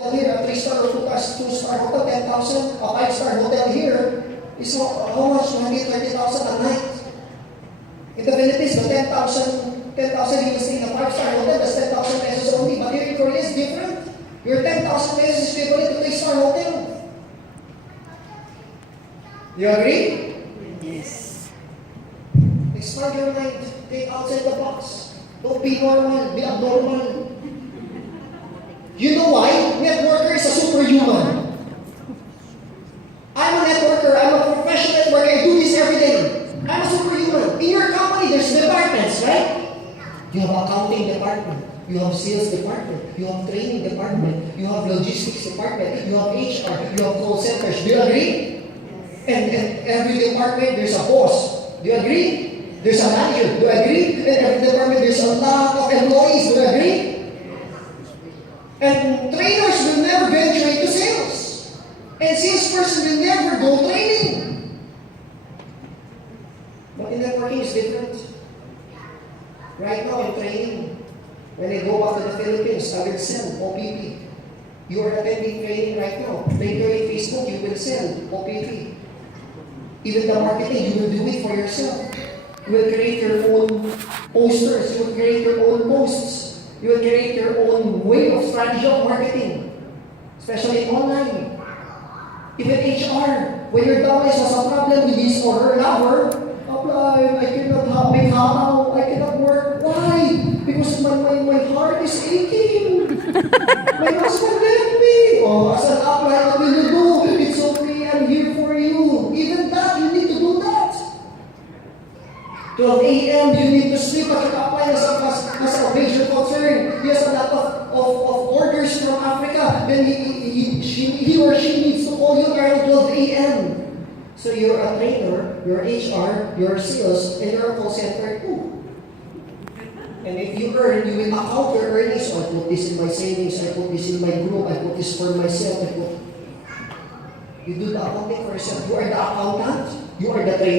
hotel here, a 3-star or 2-star hotel, 10,000. A 5-star hotel here is how much? 20,000, 30,000 a night. In the Philippines, the 10,000 you will stay in a 5-star hotel, that's 10,000 pesos only. But here in Korea is different. Your 10,000 pesos is equivalent to 3-star hotel. You agree? Yes. Expand your mind. Think outside the box. Don't be normal. Be abnormal. You know why? Networker is a superhuman. I'm a networker. I'm a professional networker. I do this every day. I'm a superhuman. In your company, there's departments, right? You have accounting department. You have sales department. You have training department. You have logistics department. You have HR. You have call centers. Do you agree? And every department, there's a boss. Do you agree? There's a manager. Do you agree? And every department, there's a lot of employees. Do you agree? And trainers will never venture into sales. And salesperson will never go training. But in networking, it's different. Right now, in training, when I go back to the Philippines, I will sell OPP. You are attending training right now. Later in Facebook, you will sell OPP. Even the marketing, you will do it for yourself. You will create your own posters. You will create your own posts. You will create your own way of strategy of marketing. Especially online. Even HR, when your daughter has a problem with his or her lover, apply, I cannot have my how, I cannot work. Why? Because my heart is aching. My husband left me. Oh, as an apply, what will you do? It's okay, I'm here for you. Even that, you need to do that. 12 a.m., you need to sleep at your apply as a major concern. He has a lot of orders from Africa. Then he or she needs to call you around 12 a.m. So you're a trainer, you're HR, you're sales, and you're a call center too. And if you earn, you will account your earnings. So I put this in my savings, I put this in my group, I put this for myself, You do the accounting for yourself. You are the accountant, you are the trainer.